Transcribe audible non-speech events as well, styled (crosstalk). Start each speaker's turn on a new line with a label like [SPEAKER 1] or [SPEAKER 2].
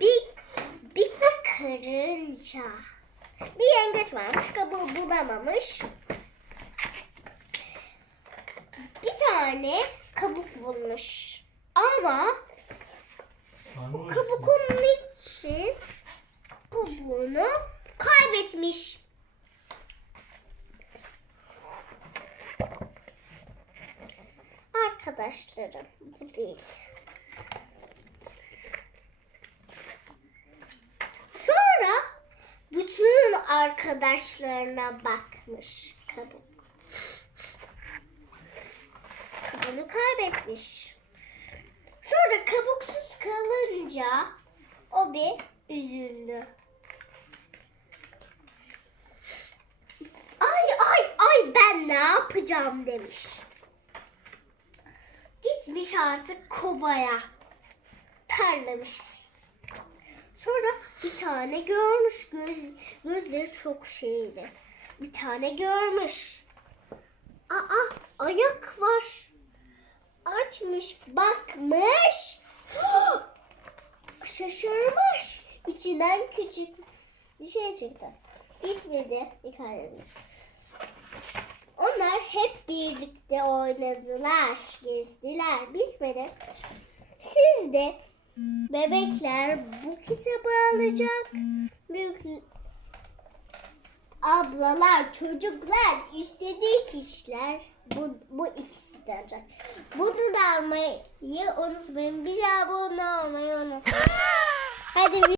[SPEAKER 1] Bir, bir karınca. Bir yengeç varmış. Kabuğu bulamamış. Bir tane kabuk bulmuş. Ama o kabuk onun için kabuğunu kaybetmiş. Arkadaşlarım bu değil. Sonra bütün arkadaşlarına bakmış kabuk. Kabuğunu kaybetmiş. Sonra kabuksuz kalınca o bir üzüldü. Ay ay ay ben ne yapacağım demiş. Gitmiş artık kovaya. Terlemiş. Sonra bir tane görmüş. Göz, gözleri çok şeydi. Bir tane görmüş. Aa ayak var. Açmış bakmış. (gasps) Şaşırmış. İçinden küçük bir şey çıktı. Bitmedi hikayemiz. Onlar hep birlikte oynadılar, gezdiler. Bitmedi. Siz de bebekler bu kitabı alacak. Büyük ablalar, çocuklar, istediği kişiler bu, bu ikisi de alacak. Bunu da almayı unutmayın. Bize abone olmayı unutmayın. (laughs) Hadi